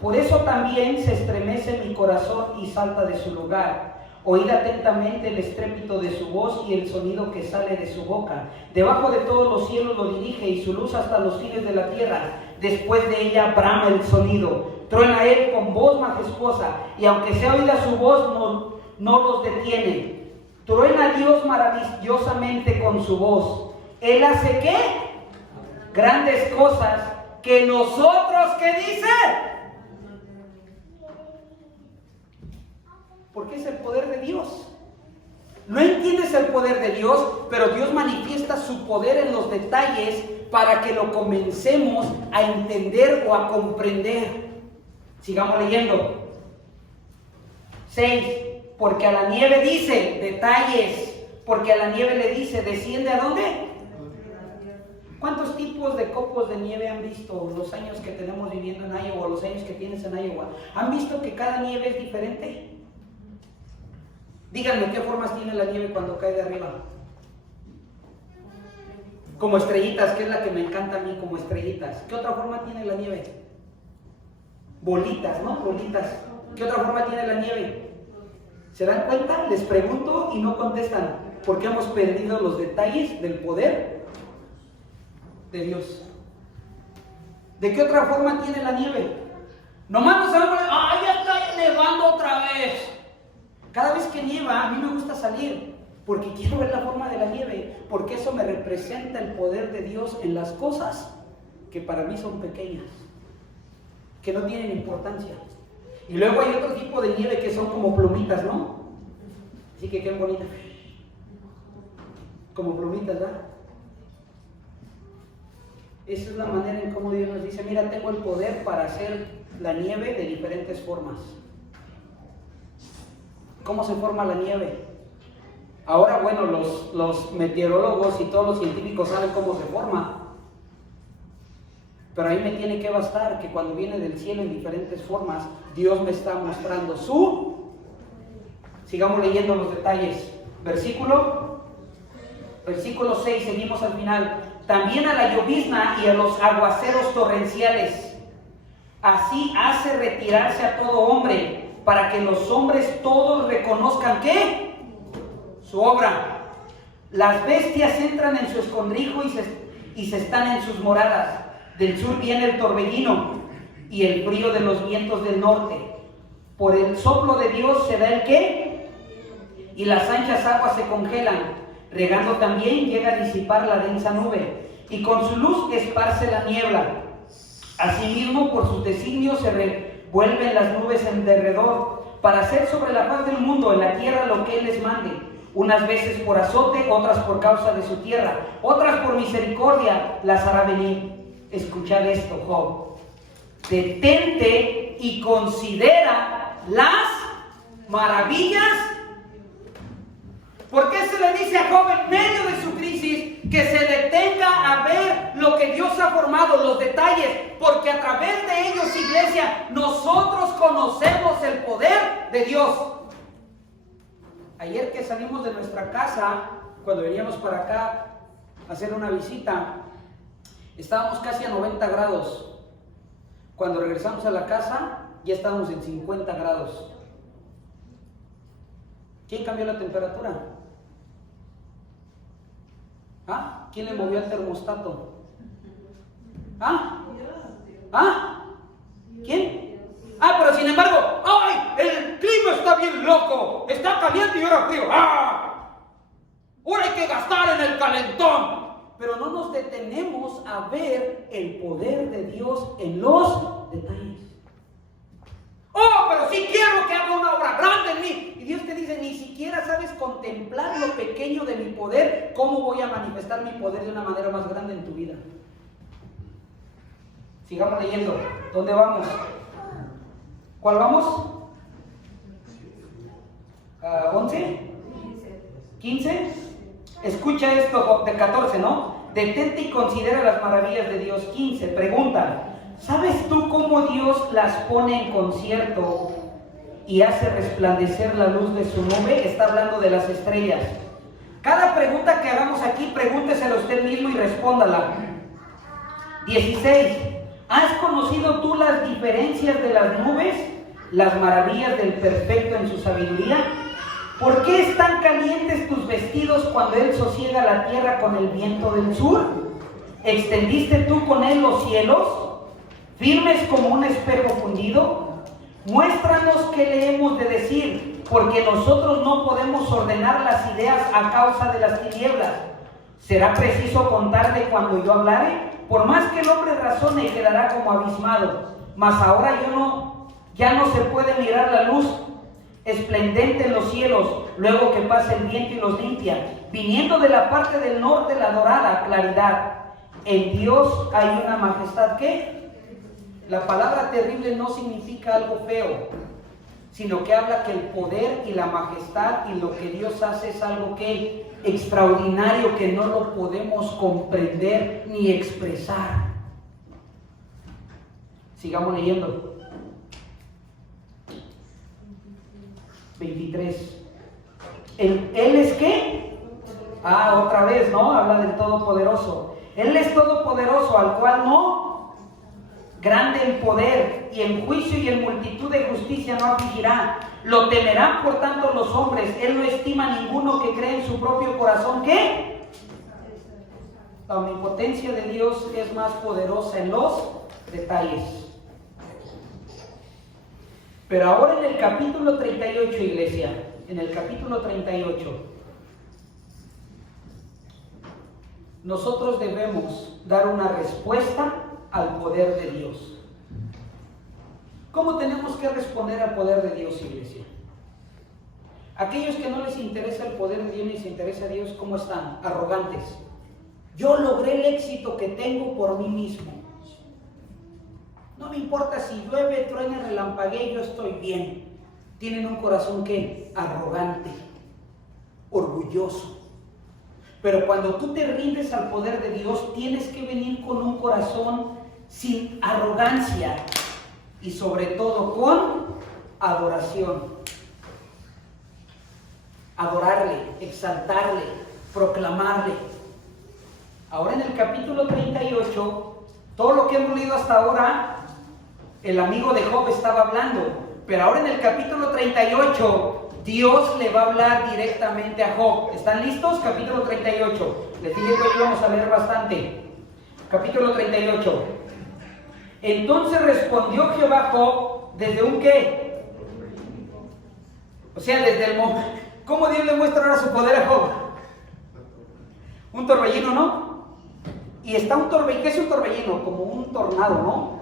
Por eso también se estremece mi corazón y salta de su lugar. Oíd atentamente el estrépito de su voz y el sonido que sale de su boca. Debajo de todos los cielos lo dirige y su luz hasta los fines de la tierra. Después de ella brama el sonido. Truena él con voz majestuosa, y aunque sea oída su voz, no los detiene. Truena Dios maravillosamente con su voz. Él hace ¿qué? Grandes cosas que nosotros, ¿qué dice? Porque es el poder de Dios. No entiendes el poder de Dios, pero Dios manifiesta su poder en los detalles para que lo comencemos a entender o a comprender. Sigamos leyendo. 6. Porque a la nieve dice, detalles, porque a la nieve le dice, ¿desciende a dónde? ¿Cuántos tipos de copos de nieve han visto los años que tenemos viviendo en Iowa, los años que tienes en Iowa? ¿Han visto que cada nieve es diferente? Díganme, ¿qué formas tiene la nieve cuando cae de arriba? Como estrellitas, que es la que me encanta a mí, como estrellitas. ¿Qué otra forma tiene la nieve? Bolitas, ¿no? Bolitas. ¿Qué otra forma tiene la nieve? ¿Se dan cuenta? Les pregunto y no contestan. Porque hemos perdido los detalles del poder de Dios. ¿De qué otra forma tiene la nieve? Nomás no sabemos, ya está nevando otra vez. Cada vez que nieva, a mí me gusta salir, porque quiero ver la forma de la nieve, porque eso me representa el poder de Dios en las cosas que para mí son pequeñas, que no tienen importancia. Y luego hay otro tipo de nieve que son como plumitas, ¿no? Así que qué bonita. Como plumitas, ¿verdad? Esa es la manera en cómo Dios nos dice, mira, tengo el poder para hacer la nieve de diferentes formas. ¿Cómo se forma la nieve? Ahora, bueno, los meteorólogos y todos los científicos saben cómo se forma. Pero ahí me tiene que bastar que cuando viene del cielo en diferentes formas, Dios me está mostrando su... Sigamos leyendo los detalles. Versículo 6, seguimos al final. También a la llovizna y a los aguaceros torrenciales. Así hace retirarse a todo hombre, para que los hombres todos reconozcan ¿qué? Su obra. Las bestias entran en su escondrijo y se están en sus moradas. Del sur viene el torbellino y el frío de los vientos del norte. Por el soplo de Dios se da el ¿qué? Y las anchas aguas se congelan. Regando también llega a disipar la densa nube, y con su luz esparce la niebla. Asimismo, por sus designios se revuelven las nubes en derredor, para hacer sobre la faz del mundo en la tierra lo que Él les mande. Unas veces por azote, otras por causa de su tierra, otras por misericordia las hará venir. Escuchad esto, Job. Detente y considera las maravillas. ¿Por qué se le dice a Job en medio de su crisis que se detenga a ver lo que Dios ha formado, los detalles? Porque a través de ellos, iglesia, nosotros conocemos el poder de Dios. Ayer que salimos de nuestra casa, cuando veníamos para acá a hacer una visita, estábamos casi a 90 grados. Cuando regresamos a la casa, ya estábamos en 50 grados. ¿Quién cambió la temperatura? ¿Ah? ¿Quién le movió el termostato? ¿Ah? ¿Ah? ¿Quién? Ah, pero sin embargo, ¡ay! El clima está bien loco, está caliente y ahora frío. ¡Ah! Ahora hay que gastar en el calentón. Pero no nos detenemos a ver el poder de Dios en los detalles. ¡Oh, pero sí quiero que haga una obra grande en mí! Y Dios te dice, ni siquiera sabes contemplar lo pequeño de mi poder. ¿Cómo voy a manifestar mi poder de una manera más grande en tu vida? Sigamos leyendo. ¿Dónde vamos? ¿Cuál vamos? ¿11? 15. Escucha esto de 14, ¿no? Detente y considera las maravillas de Dios. 15. Pregunta. ¿Sabes tú cómo Dios las pone en concierto y hace resplandecer la luz de su nube? Está hablando de las estrellas. Cada pregunta que hagamos aquí, pregúntesela usted mismo y respóndala. 16. ¿Has conocido tú las diferencias de las nubes, las maravillas del perfecto en su sabiduría? ¿Por qué están calientes tus vestidos cuando Él sosiega la tierra con el viento del sur? ¿Extendiste tú con Él los cielos, firmes como un espejo fundido? Muéstranos qué le hemos de decir, porque nosotros no podemos ordenar las ideas a causa de las tinieblas. ¿Será preciso contarte cuando yo hablare? Por más que el hombre razone, quedará como abismado. Mas ahora ya no se puede mirar la luz esplendente en los cielos, luego que pasa el viento y los limpia. Viniendo de la parte del norte la dorada claridad. En Dios hay una majestad que... La palabra terrible no significa algo feo, sino que habla que el poder y la majestad y lo que Dios hace es algo que extraordinario, que no lo podemos comprender ni expresar. Sigamos leyendo. 23. ¿Él es qué? Ah, otra vez, ¿no? Habla del Todopoderoso. Él es todopoderoso, al cual no... Grande en poder y en juicio y en multitud de justicia no afligirá. Lo temerán por tanto los hombres. Él no estima a ninguno que cree en su propio corazón. ¿Qué? La omnipotencia de Dios es más poderosa en los detalles. Pero ahora en el capítulo 38, iglesia, en el capítulo 38, nosotros debemos dar una respuesta al poder de Dios. ¿Cómo tenemos que responder al poder de Dios, iglesia? Aquellos que no les interesa el poder de Dios ni les interesa a Dios, ¿cómo están? Arrogantes. Yo logré el éxito que tengo por mí mismo. No me importa si llueve, truena, relampaguee, yo estoy bien. Tienen un corazón que arrogante, orgulloso. Pero cuando tú te rindes al poder de Dios, tienes que venir con un corazón sin arrogancia y sobre todo con adoración. Adorarle, exaltarle, proclamarle. Ahora en el capítulo 38, todo lo que hemos leído hasta ahora, el amigo de Job estaba hablando, pero ahora en el capítulo 38, Dios le va a hablar directamente a Job. ¿Están listos? Capítulo 38. Les dije que hoy vamos a leer bastante. Capítulo 38. Entonces respondió Jehová a Job desde un ¿qué? O sea, desde el momento. ¿Cómo Dios le muestra ahora su poder a Job? Un torbellino, ¿no? Y está un torbellino. ¿Qué es un torbellino? Como un tornado, ¿no?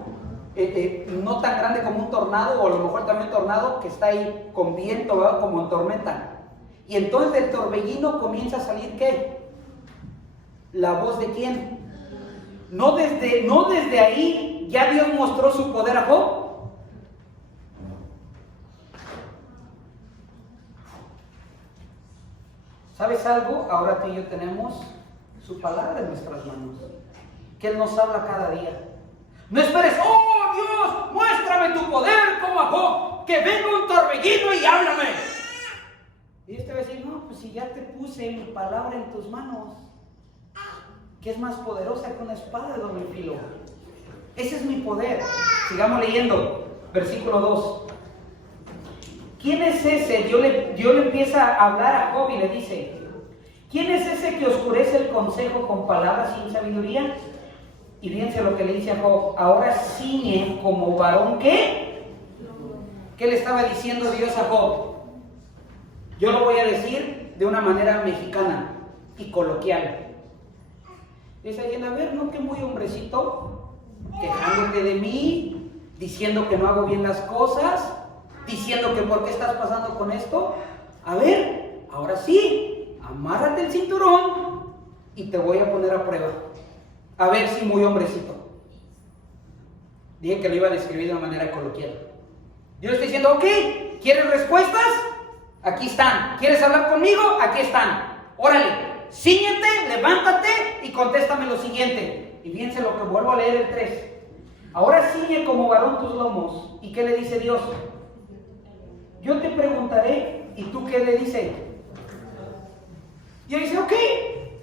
No tan grande como un tornado, o a lo mejor también un tornado que está ahí con viento, ¿verdad? Como en tormenta. Y entonces del torbellino comienza a salir ¿qué? ¿La voz de quién? No desde ahí ya Dios mostró su poder a Job. ¿Sabes algo? Ahora tú y yo tenemos su palabra en nuestras manos, que Él nos habla cada día. No esperes, oh Dios, muéstrame tu poder como a Job, que venga un torbellino y háblame. Y Dios te va a decir, no, pues si ya te puse mi palabra en tus manos, que es más poderosa que una espada de doble filo. Ese es mi poder. Sigamos leyendo, versículo 2. ¿Quién es ese? Dios le empieza a hablar a Job y le dice, ¿quién es ese que oscurece el consejo con palabras sin sabiduría? Y fíjense lo que le dice a Job, ahora ciñe como varón ¿qué? ¿Qué le estaba diciendo Dios a Job? Yo lo voy a decir de una manera mexicana y coloquial. Es alguien, a ver, no que muy hombrecito, quejándote de mí, diciendo que no hago bien las cosas, diciendo que por qué estás pasando con esto. A ver, ahora sí, amárrate el cinturón y te voy a poner a prueba. A ver si muy hombrecito. Dije que lo iba a describir de una manera coloquial. Dios está diciendo, ok, ¿quieres respuestas? Aquí están. ¿Quieres hablar conmigo? Aquí están. Órale, cíñete, levántate y contéstame lo siguiente. Y fíjense lo que vuelvo a leer el 3. Ahora ciñe como varón tus lomos. ¿Y qué le dice Dios? Yo te preguntaré, ¿y tú qué le dices? Y él dice, ok,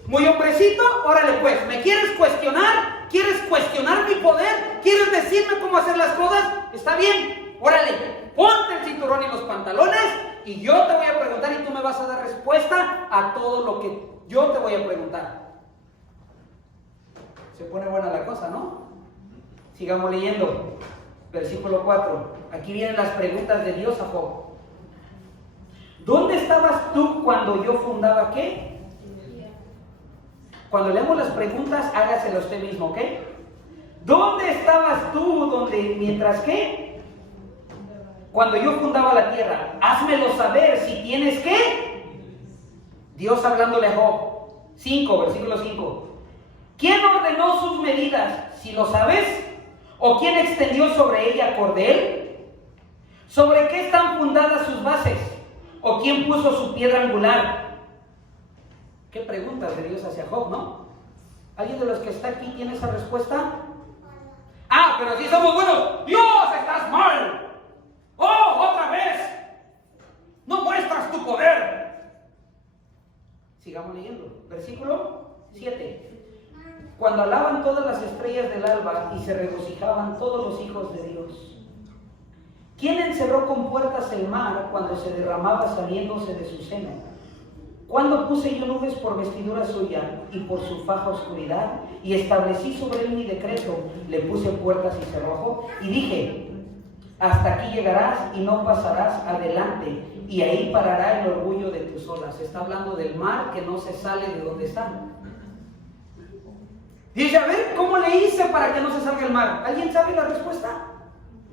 muy hombrecito, órale pues, ¿me quieres cuestionar? ¿Quieres cuestionar mi poder? ¿Quieres decirme cómo hacer las cosas? Está bien, órale, ponte el cinturón y los pantalones y yo te voy a preguntar y tú me vas a dar respuesta a todo lo que yo te voy a preguntar. Se pone buena la cosa, ¿no? Sigamos leyendo, versículo 4. Aquí vienen las preguntas de Dios a Job. ¿Dónde estabas tú cuando yo fundaba qué? Cuando leemos las preguntas, hágaselo usted mismo, ¿ok? ¿Dónde estabas tú mientras qué? Cuando yo fundaba la tierra. Házmelo saber si tienes qué. Dios hablándole a Job. 5, versículo 5. ¿Quién ordenó sus medidas? Si lo sabes. ¿O quién extendió sobre ella cordel? ¿Sobre qué están fundadas sus bases? ¿O quién puso su piedra angular? Qué preguntas de Dios hacia Job, ¿no? ¿Alguien de los que está aquí tiene esa respuesta? Ah, pero si somos buenos. ¡Dios, estás mal! ¡Oh, otra vez! ¡No muestras tu poder! Sigamos leyendo. Versículo 7. Cuando alaban todas las estrellas del alba y se regocijaban todos los hijos de Dios. ¿Quién encerró con puertas el mar cuando se derramaba saliéndose de su seno? ¿Cuándo puse yo nubes por vestidura suya y por su faja oscuridad? Y establecí sobre él mi decreto, le puse puertas y cerrojo, y dije, hasta aquí llegarás y no pasarás adelante, y ahí parará el orgullo de tus olas. Está hablando del mar que no se sale de donde está. Dice, a ver, ¿cómo le hice para que no se salga el mar? ¿Alguien sabe la respuesta?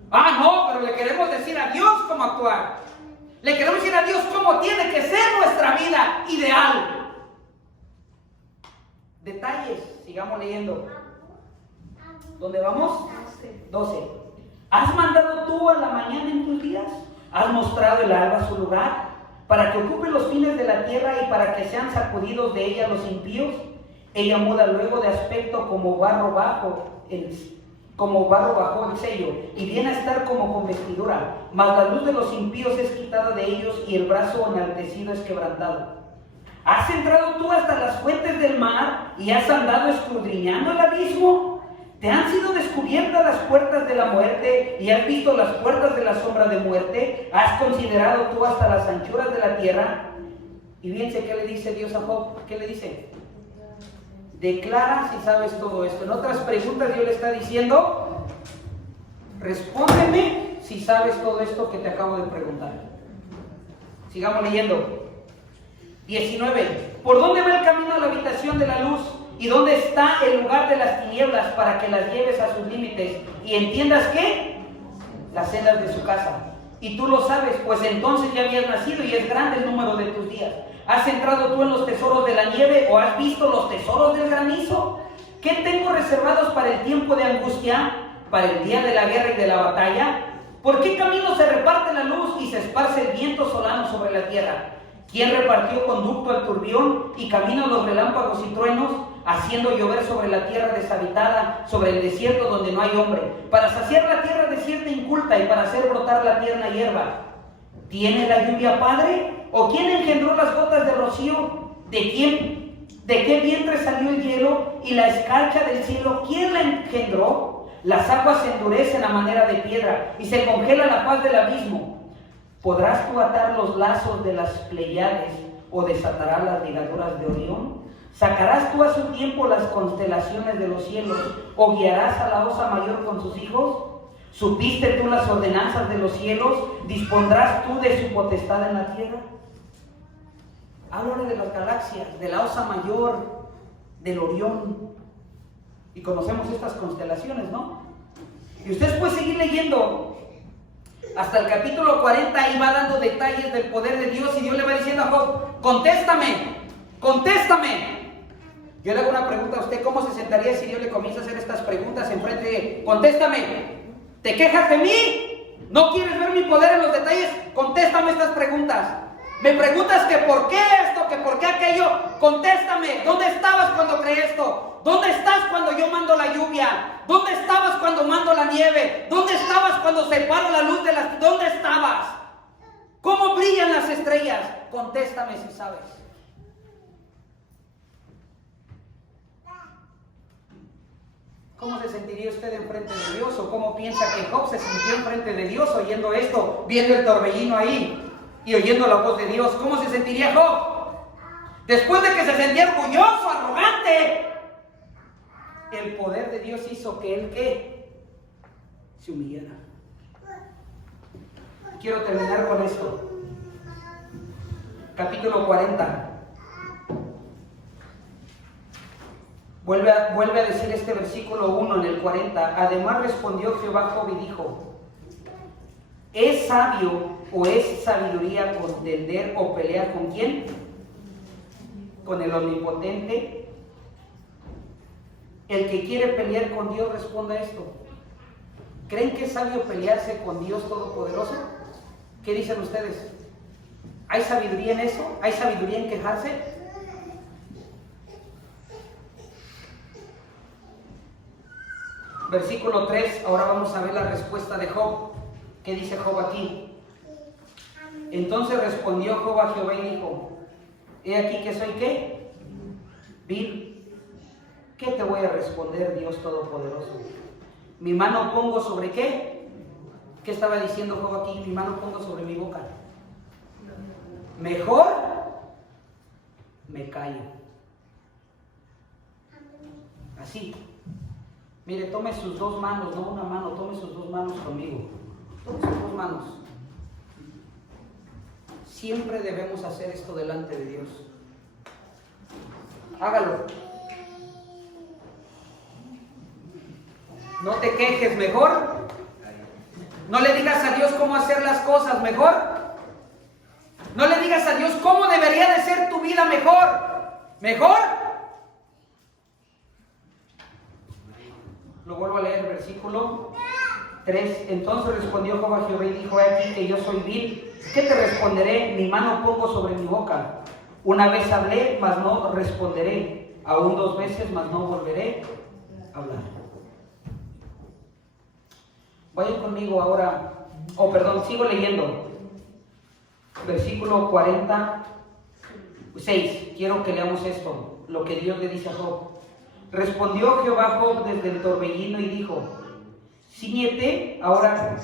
Ah, no, pero le queremos decir a Dios cómo actuar. Le queremos decir a Dios cómo tiene que ser nuestra vida ideal. Detalles, sigamos leyendo. ¿Dónde vamos? 12. ¿Has mandado tú a la mañana en tus días? ¿Has mostrado el alba su lugar? Para que ocupe los fines de la tierra y para que sean sacudidos de ella los impíos. Ella muda luego de aspecto como barro bajo el sello, y viene a estar como con vestidura. Mas la luz de los impíos es quitada de ellos, y el brazo enaltecido es quebrantado. ¿Has entrado tú hasta las fuentes del mar y has andado escudriñando el abismo? ¿Te han sido descubiertas las puertas de la muerte y has visto las puertas de la sombra de muerte? ¿Has considerado tú hasta las anchuras de la tierra? Y fíjense qué le dice Dios a Job. ¿Qué le dice? Declara si sabes todo esto. En otras preguntas Dios le está diciendo, respóndeme si sabes todo esto que te acabo de preguntar. Sigamos leyendo. 19. ¿Por dónde va el camino a la habitación de la luz? ¿Y dónde está el lugar de las tinieblas para que las lleves a sus límites? ¿Y entiendas qué? Las sendas de su casa. Y tú lo sabes, pues entonces ya habías nacido y es grande el número de tus días. ¿Has entrado tú en los tesoros de la nieve o has visto los tesoros del granizo? ¿Qué tengo reservados para el tiempo de angustia, para el día de la guerra y de la batalla? ¿Por qué camino se reparte la luz y se esparce el viento solano sobre la tierra? ¿Quién repartió conducto al turbión y camino a los relámpagos y truenos, haciendo llover sobre la tierra deshabitada, sobre el desierto donde no hay hombre, para saciar la tierra desierta e inculta y para hacer brotar la tierna hierba? ¿Tiene la lluvia padre? ¿O quién engendró las gotas de rocío? ¿De qué vientre salió el hielo y la escarcha del cielo? ¿Quién la engendró? Las aguas se endurecen a manera de piedra y se congela la faz del abismo. ¿Podrás tú atar los lazos de las Pleiades o desatarás las ligaduras de Orión? ¿Sacarás tú a su tiempo las constelaciones de los cielos o guiarás a la osa mayor con sus hijos? ¿Supiste tú las ordenanzas de los cielos? ¿Dispondrás tú de su potestad en la tierra? Habla de las galaxias, de la osa mayor, del Orión. Y conocemos estas constelaciones, ¿no? Y ustedes pueden seguir leyendo hasta el capítulo 40 y va dando detalles del poder de Dios y Dios le va diciendo a Job, contéstame, contéstame. Yo le hago una pregunta a usted, ¿cómo se sentaría si Dios le comienza a hacer estas preguntas enfrente de él? Contéstame, ¿te quejas de mí? ¿No quieres ver mi poder en los detalles? Contéstame estas preguntas. Me preguntas que por qué esto, que por qué aquello. Contéstame, ¿dónde estabas cuando creé esto? ¿Dónde estás cuando yo mando la lluvia? ¿Dónde estabas cuando mando la nieve? ¿Dónde estabas cuando separo la luz de las... ¿Dónde estabas? ¿Cómo brillan las estrellas? Contéstame si sabes. ¿Cómo se sentiría usted enfrente de Dios? ¿O cómo piensa que Job se sintió enfrente de Dios oyendo esto, viendo el torbellino ahí y oyendo la voz de Dios? ¿Cómo se sentiría Job? Después de que se sentía orgulloso, arrogante, el poder de Dios hizo que él, ¿qué? Se humillara. Quiero terminar con esto. Capítulo 40. Vuelve a decir este versículo 1 en el 40. Además respondió Jehová a Job y dijo, ¿es sabio o es sabiduría contender o pelear con quién? ¿Con el omnipotente? El que quiere pelear con Dios, responda esto. ¿Creen que es sabio pelearse con Dios Todopoderoso? ¿Qué dicen ustedes? ¿Hay sabiduría en eso? ¿Hay sabiduría en quejarse? Versículo 3, ahora vamos a ver la respuesta de Job. ¿Qué dice Job aquí? Entonces respondió Job a Jehová y dijo, he aquí que soy ¿qué? Vil. ¿Qué te voy a responder, Dios Todopoderoso? Mi mano pongo sobre ¿qué? ¿Qué estaba diciendo Job aquí? Mi mano pongo sobre mi boca. Mejor me callo. Así. Mire, tome sus dos manos, no una mano, tome sus dos manos conmigo. Tome sus dos manos. Siempre debemos hacer esto delante de Dios. Hágalo. No te quejes, mejor. No le digas a Dios cómo hacer las cosas, mejor. No le digas a Dios cómo debería de ser tu vida, mejor. Mejor. Lo vuelvo a leer, versículo 3. Entonces respondió Job a Jehová y dijo: he aquí que yo soy vil. ¿Qué te responderé? Mi mano pongo sobre mi boca. Una vez hablé, mas no responderé. Aún 2 veces, mas no volveré a hablar. Vayan conmigo ahora. Sigo leyendo. Versículo 46. Quiero que leamos esto, lo que Dios le dice a Job. Respondió Jehová a Job desde el torbellino y dijo: ciñete ahora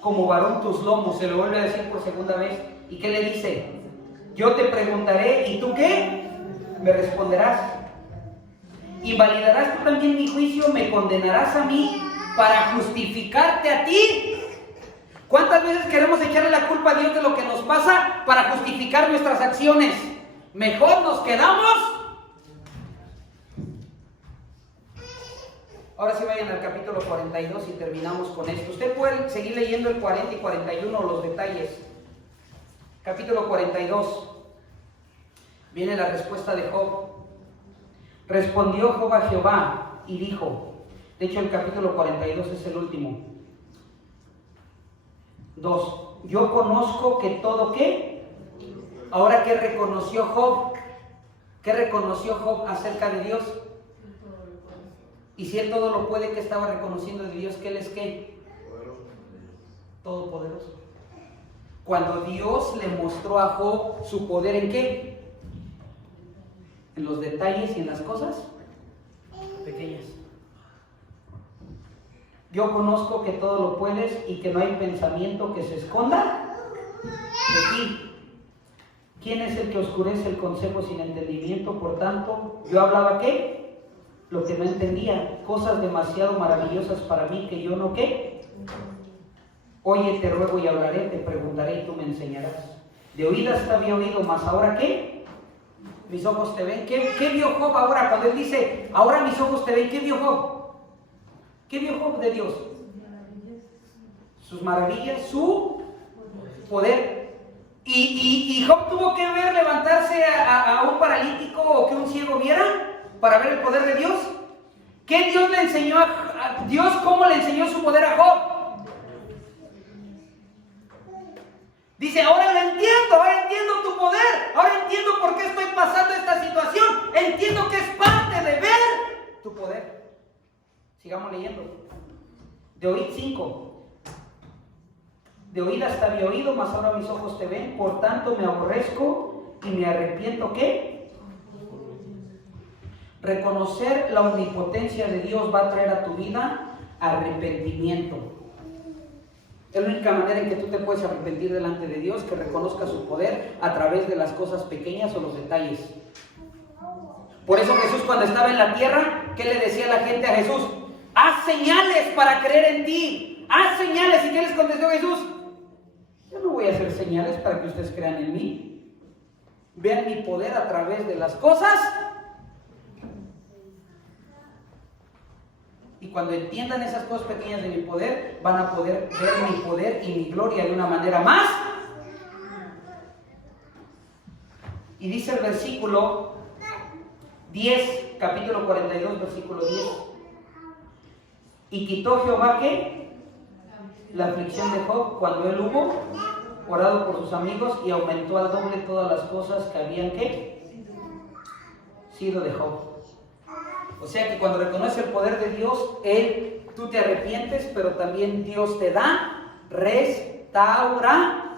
como varón tus lomos. Se lo vuelve a decir por segunda vez. ¿Y qué le dice? Yo te preguntaré, ¿y tú qué? Me responderás. ¿Invalidarás tú también mi juicio? ¿Me condenarás a mí para justificarte a ti? ¿Cuántas veces queremos echarle la culpa a Dios de lo que nos pasa para justificar nuestras acciones? Mejor nos quedamos. Ahora sí vayan al capítulo 42 y terminamos con esto. Usted puede seguir leyendo el 40 y 41, los detalles. Capítulo 42. Viene la respuesta de Job. Respondió Job a Jehová y dijo, de hecho el capítulo 42 es el último. 2. Yo conozco que todo ¿qué? Ahora, ¿qué reconoció Job? ¿Qué reconoció Job acerca de Dios? Y si él todo lo puede, ¿qué estaba reconociendo de Dios? Que él es ¿qué? Todopoderoso. Cuando Dios le mostró a Job su poder, ¿en qué? En los detalles y en las cosas pequeñas. Yo conozco que todo lo puedes y que no hay pensamiento que se esconda de ti. ¿Quién es el que oscurece el consejo sin entendimiento? Por tanto, yo hablaba ¿qué? Lo que no entendía, cosas demasiado maravillosas para mí que yo no ¿qué? Oye, te ruego y hablaré, te preguntaré y tú me enseñarás. De oídas te había oído, mas ahora ¿qué? Mis ojos te ven. ¿Qué vio Job ahora? Cuando él dice, ahora mis ojos te ven, ¿qué vio Job? ¿Qué vio Job de Dios? Sus maravillas, su poder. ¿Y Job tuvo que ver levantarse a un paralítico o que un ciego viera para ver el poder de Dios? ¿Qué Dios le enseñó a Dios? ¿Cómo le enseñó su poder a Job? Dice, ahora entiendo tu poder, ahora entiendo por qué estoy pasando esta situación, entiendo que es parte de ver tu poder. Sigamos leyendo. De oír 5. De oídas te había oído, mas ahora mis ojos te ven, por tanto me aborrezco y me arrepiento, ¿qué? Reconocer la omnipotencia de Dios va a traer a tu vida arrepentimiento. Es la única manera en que tú te puedes arrepentir delante de Dios, que reconozca su poder a través de las cosas pequeñas o los detalles. Por eso Jesús, cuando estaba en la tierra, ¿qué le decía a la gente a Jesús? Haz señales para creer en ti. Haz señales. ¿Y qué les contestó Jesús? Yo no voy a hacer señales para que ustedes crean en mí. Vean mi poder a través de las cosas. Y cuando entiendan esas cosas pequeñas de mi poder, van a poder ver mi poder y mi gloria de una manera más. Y dice el versículo 10, capítulo 42, versículo 10. Y quitó Jehová, ¿qué? La aflicción de Job cuando él hubo orado por sus amigos y aumentó al doble todas las cosas que habían, ¿qué? Sido de Job. O sea que cuando reconoces el poder de Dios, tú te arrepientes, pero también Dios te da restauración.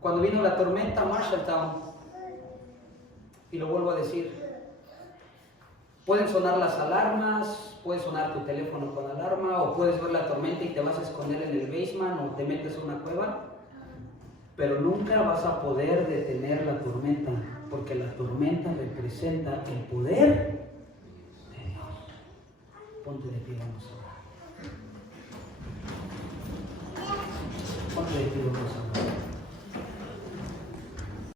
Cuando vino la tormenta Marshalltown, y lo vuelvo a decir, pueden sonar las alarmas, puede sonar tu teléfono con alarma, o puedes ver la tormenta y te vas a esconder en el basement o te metes en una cueva, pero nunca vas a poder detener la tormenta, porque la tormenta representa el poder de Dios. Ponte de pie, vamos a orar. Ponte de pie, vamos a orar.